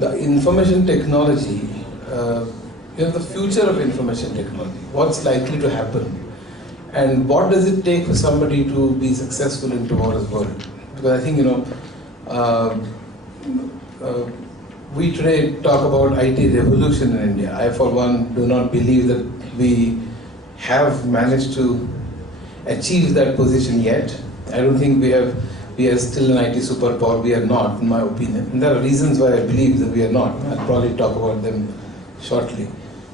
the information technology, the future of information technology, what's likely to happen, and what does it take for somebody to be successful in tomorrow's world? Because I think, we today talk about IT revolution in India. I, for one, do not believe that we have managed to achieve that position yet. I don't think we are still an IT superpower. We are not, in my opinion. And there are reasons why I believe that we are not. I'll probably talk about them shortly.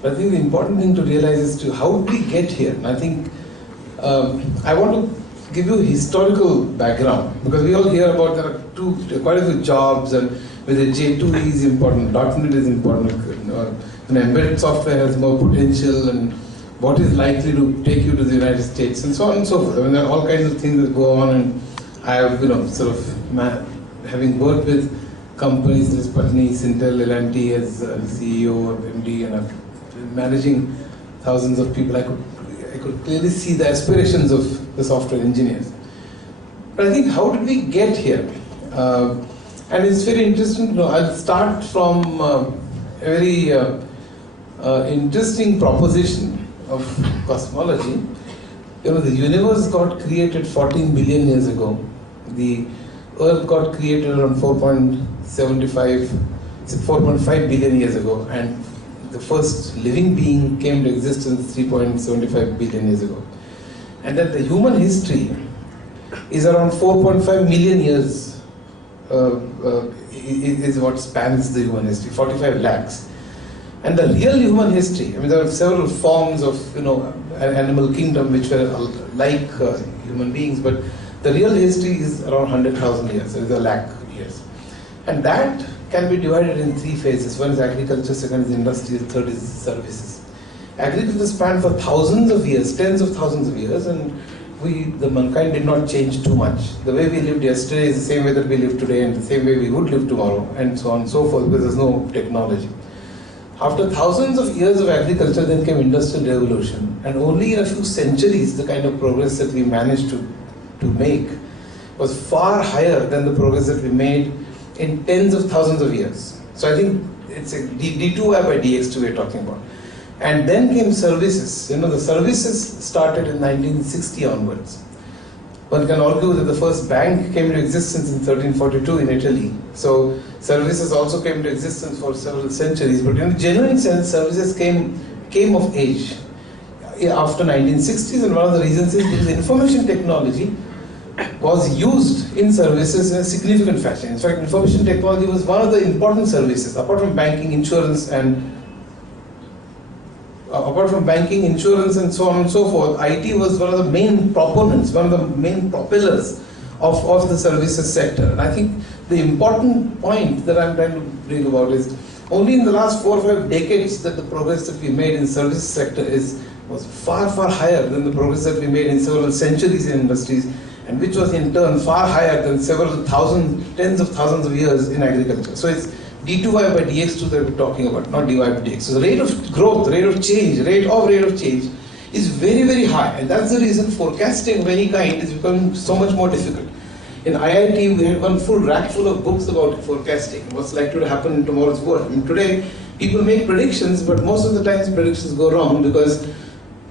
But I think the important thing to realize is how did we get here? And I think I want to give you a historical background, because we all hear about there are quite a few jobs, and whether J2E is important, .NET is important, embedded software has more potential, and what is likely to take you to the United States, and so on and so forth. I mean, there are all kinds of things that go on, and I have, having worked with companies like Patni, Intel, L&T as CEO or MD, and I'm managing thousands of people, I could clearly see the aspirations of the software engineers. But I think, how did we get here? And it's very interesting to know. I'll start from a very interesting proposition of cosmology. The universe got created 14 billion years ago. The Earth got created around 4.5 billion years ago, and the first living being came to existence 3.75 billion years ago. And that the human history is around 4.5 million years is what spans the human history, 45 lakhs. And the real human history, I mean, there are several forms of, animal kingdom which were like human beings, but the real history is around 100,000 years, it is a lakh years. And that can be divided in three phases. One is agriculture, second is industry, third is services. Agriculture spanned for thousands of years, tens of thousands of years, and the mankind did not change too much. The way we lived yesterday is the same way that we live today, and the same way we would live tomorrow, and so on and so forth, because there's no technology. After thousands of years of agriculture, then came industrial revolution, and only in a few centuries the kind of progress that we managed to make was far higher than the progress that we made in tens of thousands of years. So I think it's a D2Y by DX2 we're talking about. And then came services. The services started in 1960 onwards. One can argue that the first bank came into existence in 1342 in Italy. So services also came into existence for several centuries. But in a genuine sense, services came of age after 1960s, and one of the reasons is because information technology was used in services in a significant fashion. In fact, information technology was one of the important services, apart from banking, insurance, and so on and so forth. IT was one of the main proponents, one of the main propellers of the services sector. And I think the important point that I'm trying to bring about is only in the last 4 or 5 decades that the progress that we made in services sector was far, far higher than the progress that we made in several centuries in industries, and which was in turn far higher than several tens of thousands of years in agriculture. So it's D2Y by DX2 that we're talking about, not DY by DX. So the rate of growth, rate of change is very, very high. And that's the reason forecasting of any kind is becoming so much more difficult. In IIT, we had one full rack full of books about forecasting, what's likely to happen in tomorrow's world. I mean, today, people make predictions, but most of the times predictions go wrong, because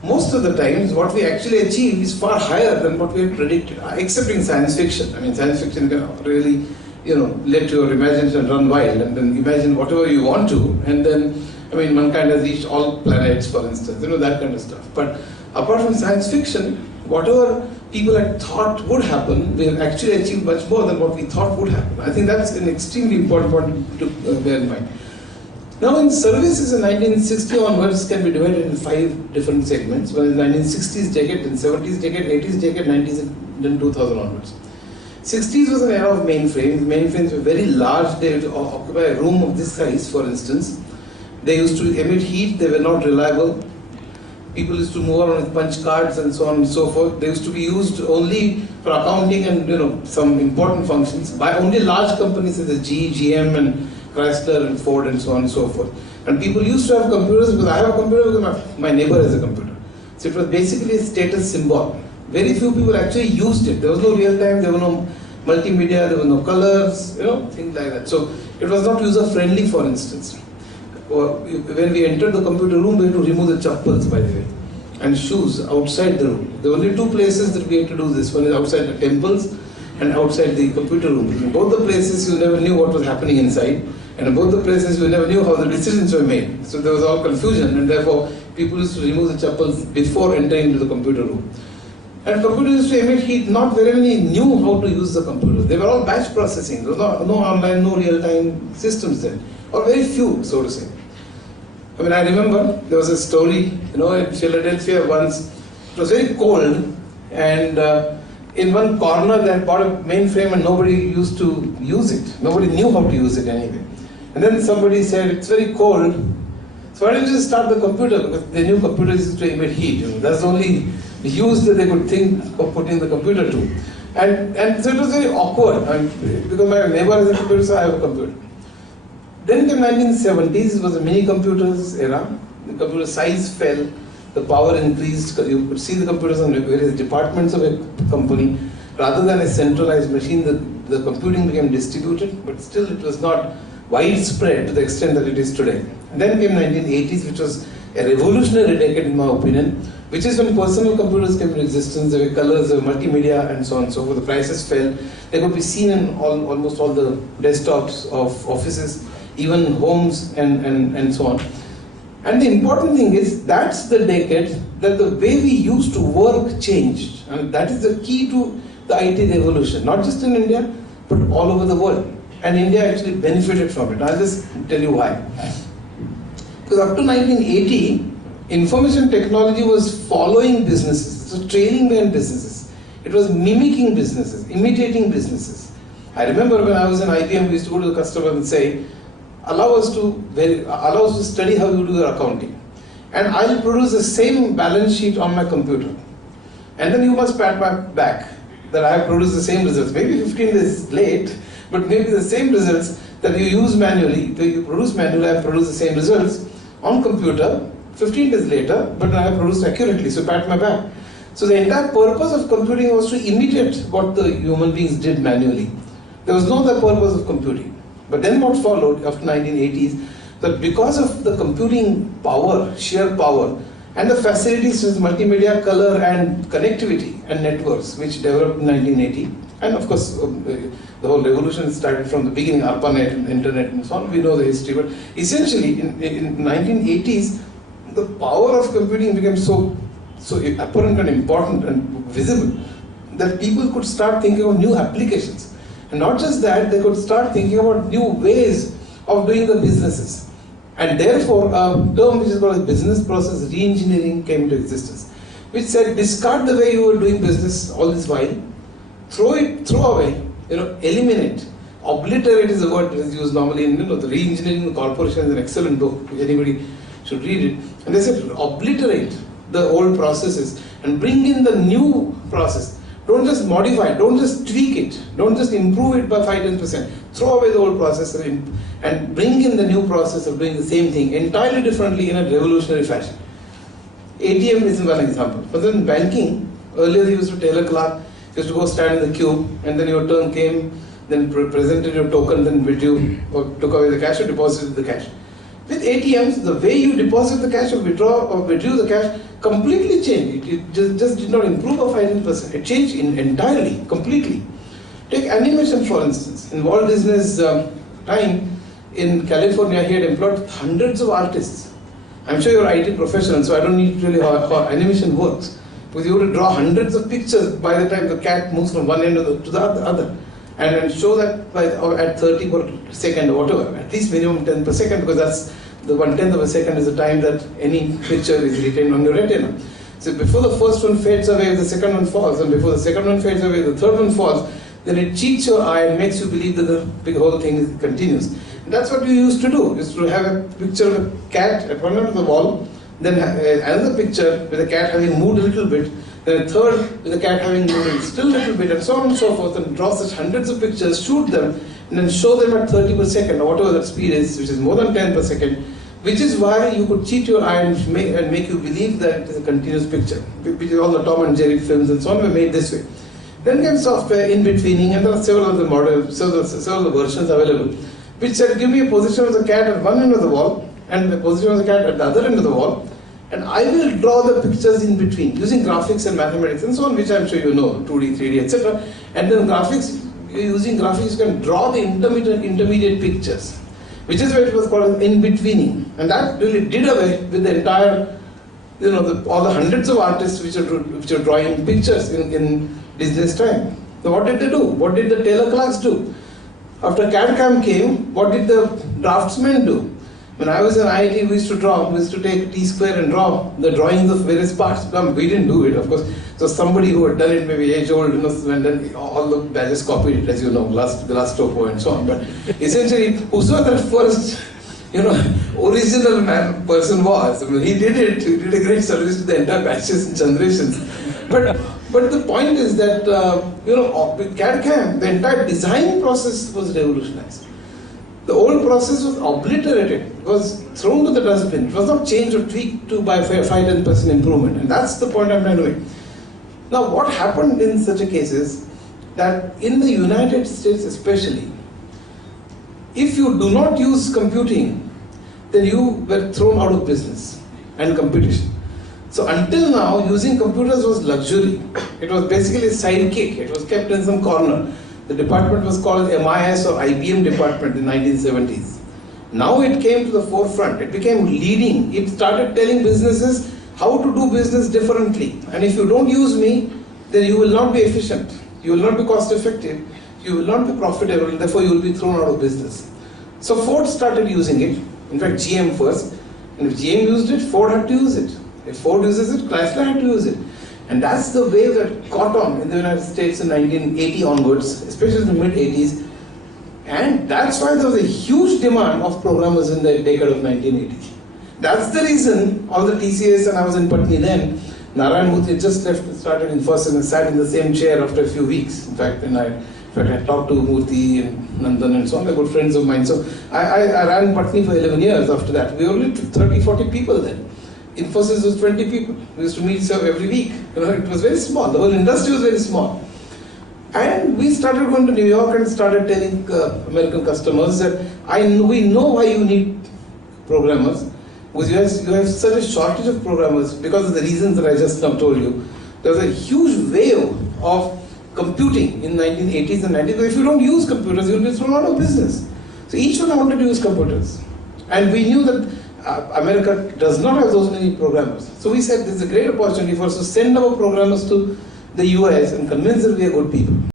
most of the times what we actually achieve is far higher than what we had predicted, except in science fiction. I mean, science fiction can really let your imagination run wild, and then imagine whatever you want to, and then, mankind has reached all planets, for instance, that kind of stuff. But apart from science fiction, whatever people had thought would happen, we have actually achieved much more than what we thought would happen. I think that's an extremely important point to bear in mind. Now, in services in 1960 onwards can be divided in 5 different segments. One is 1960s decade, then 70s decade, 80s decade, 90s, and then 2000 onwards. 60s was an era of mainframes. Mainframes were very large. They would occupy a room of this size, for instance. They used to emit heat. They were not reliable. People used to move around with punch cards and so on and so forth. They used to be used only for accounting and some important functions by only large companies such as GE, GM, and Chrysler and Ford and so on and so forth. And people used to have computers because I have a computer because my neighbor has a computer. So it was basically a status symbol. Very few people actually used it. There was no real time, there were no multimedia, there were no colors, things like that. So it was not user friendly, for instance. When we entered the computer room, we had to remove the chappals, by the way, and shoes outside the room. There were only two places that we had to do this. One is outside the temples and outside the computer room. In both the places, you never knew what was happening inside, and in both the places, you never knew how the decisions were made. So there was all confusion, and therefore, people used to remove the chappals before entering into the computer room. And computers used to emit heat. Not very many knew how to use the computers. They were all batch processing. There was no online, no real-time systems then, or very few, so to say. I mean, I remember there was a story, in Philadelphia once. It was very cold, and in one corner they had bought a mainframe and nobody used to use it. Nobody knew how to use it anyway. And then somebody said, it's very cold, so why don't you just start the computer? Because they knew computers used to emit heat. That's the only use that they could think of putting the computer to. And so it was very awkward, because my neighbor has a computer, so I have a computer. Then came 1970s, it was the mini computers era. The computer size fell, the power increased. You could see the computers on various departments of a company. Rather than a centralized machine, the computing became distributed, but still it was not widespread to the extent that it is today. And then came 1980s, which was a revolutionary decade in my opinion, which is when personal computers came into existence. There were colors, there were multimedia, and so on and so forth. The prices fell. They could be seen in almost all the desktops of offices, even homes, and so on. And the important thing is, that's the decade that the way we used to work changed. And that is the key to the IT revolution, not just in India, but all over the world. And India actually benefited from it. I'll just tell you why. Because up to 1980, information technology was following businesses. It was trailing behind businesses. It was mimicking businesses, imitating businesses. I remember when I was in IBM, we used to go to the customer and say, allow us to study how you do your accounting. And I'll produce the same balance sheet on my computer. And then you must pat my back that I have produced the same results. Maybe 15 days late, but maybe the same results that you use manually, you produce manually, I have produced the same results on computer 15 days later, but I have produced accurately, so pat my back. So the entire purpose of computing was to imitate what the human beings did manually. There was no other purpose of computing. But then what followed after 1980s, that because of the computing power, sheer power, and the facilities such as multimedia, color, and connectivity and networks, which developed in 1980, and of course the whole revolution started from the beginning, ARPANET and internet and so on, we know the history, but essentially in 1980s, the power of computing became so apparent and important and visible that people could start thinking of new applications. And not just that, they could start thinking about new ways of doing the businesses. And therefore, a term which is called as business process re-engineering came into existence, which said, discard the way you were doing business all this while, throw away, eliminate, obliterate is the word that is used normally in the re-engineering the corporation is an excellent book, which anybody should read it. And they said, obliterate the old processes and bring in the new process. Don't just modify it, don't just tweak it, don't just improve it by 5-10%. Throw away the old process and bring in the new process of doing the same thing entirely differently in a revolutionary fashion. ATM is one example. But then banking, earlier you used to tell a clerk, you used to go stand in the queue, and then your turn came, then presented your token, then withdrew or took away the cash or deposited the cash. With ATMs, the way you deposit the cash or withdraw or withdrew the cash completely changed. It just did not improve by 5%. It changed entirely, completely. Take animation, for instance. In Walt Disney's time in California, he had employed hundreds of artists. I'm sure you're IT professional, so I don't need to tell you how animation works. Because you have to draw hundreds of pictures by the time the cat moves from one end to the other. And show that at 30 per second or whatever, at least minimum 10 per second, because that's the 1/10 of a second is the time that any picture is retained on your retina. So before the first one fades away, the second one falls, and before the second one fades away, the third one falls, then it cheats your eye and makes you believe that the big whole thing continues. And that's what you used to do, is to have a picture of a cat at one end of the wall, then another picture with the cat having moved a little bit, then a third with the cat having moved still a little bit, and so on and so forth, and draw such hundreds of pictures, shoot them, and then show them at 30 per second, or whatever that speed is, which is more than 10 per second, which is why you could cheat your eye and make you believe that it is a continuous picture, which is all the Tom and Jerry films and so on were made this way. Then came software in betweening, and there are several other models, several versions available, which said, give me a position of the cat at one end of the wall and the position of the cat at the other end of the wall, and I will draw the pictures in between using graphics and mathematics and so on, which I'm sure you know, 2D, 3D, etc. And then using graphics, you can draw the intermediate pictures, which is why it was called in-betweening. And that really did away with the entire, all the hundreds of artists which are drawing pictures in Disney's time. So what did they do? What did the tailor clerks do? After CAD-CAM came, what did the draftsmen do? When I was in IIT, we used to take T-square and draw the drawings of various parts. We didn't do it, of course. So somebody who had done it, maybe age-old, and then all the badges copied it, as you know, the last topo and so on. But essentially, whosoever that first, original person was, he did it. He did a great service to the entire batches and generations. But the point is that, with CAD-CAM, the entire design process was revolutionized. The old process was obliterated, it was thrown to the dustbin. It was not changed or tweaked by 5-10% improvement, and that's the point I'm trying to make. Now, what happened in such a case is that in the United States especially, if you do not use computing, then you were thrown out of business and competition. So until now, using computers was luxury. It was basically a sidekick. It was kept in some corner. The department was called MIS or IBM department in the 1970s. Now it came to the forefront. It became leading. It started telling businesses how to do business differently. And if you don't use me, then you will not be efficient. You will not be cost effective. You will not be profitable. And therefore, you will be thrown out of business. So Ford started using it. In fact, GM first. And if GM used it, Ford had to use it. If Ford uses it, Chrysler had to use it. And that's the wave that caught on in the United States in 1980 onwards, especially in the mid-80s. And that's why there was a huge demand of programmers in the decade of 1980. That's the reason all the TCS, and I was in Patni then, Narayan Murthy just left and started in first and sat in the same chair after a few weeks. In fact, I talked to Murthy and Nandan and so on, they're good friends of mine. So I ran Patni for 11 years after that. We were only 30, 40 people then. Infosys was 20 people. We used to meet every week. It was very small. The whole industry was very small. And we started going to New York and started telling American customers that we know why you need programmers. Because you have such a shortage of programmers because of the reasons that I just now told you. There was a huge wave of computing in the 1980s and 90s. But if you don't use computers, you'll be thrown out of business. So each one wanted to use computers. And we knew that America does not have those many programmers. So we said this is a great opportunity for us to send our programmers to the US and convince them we are good people.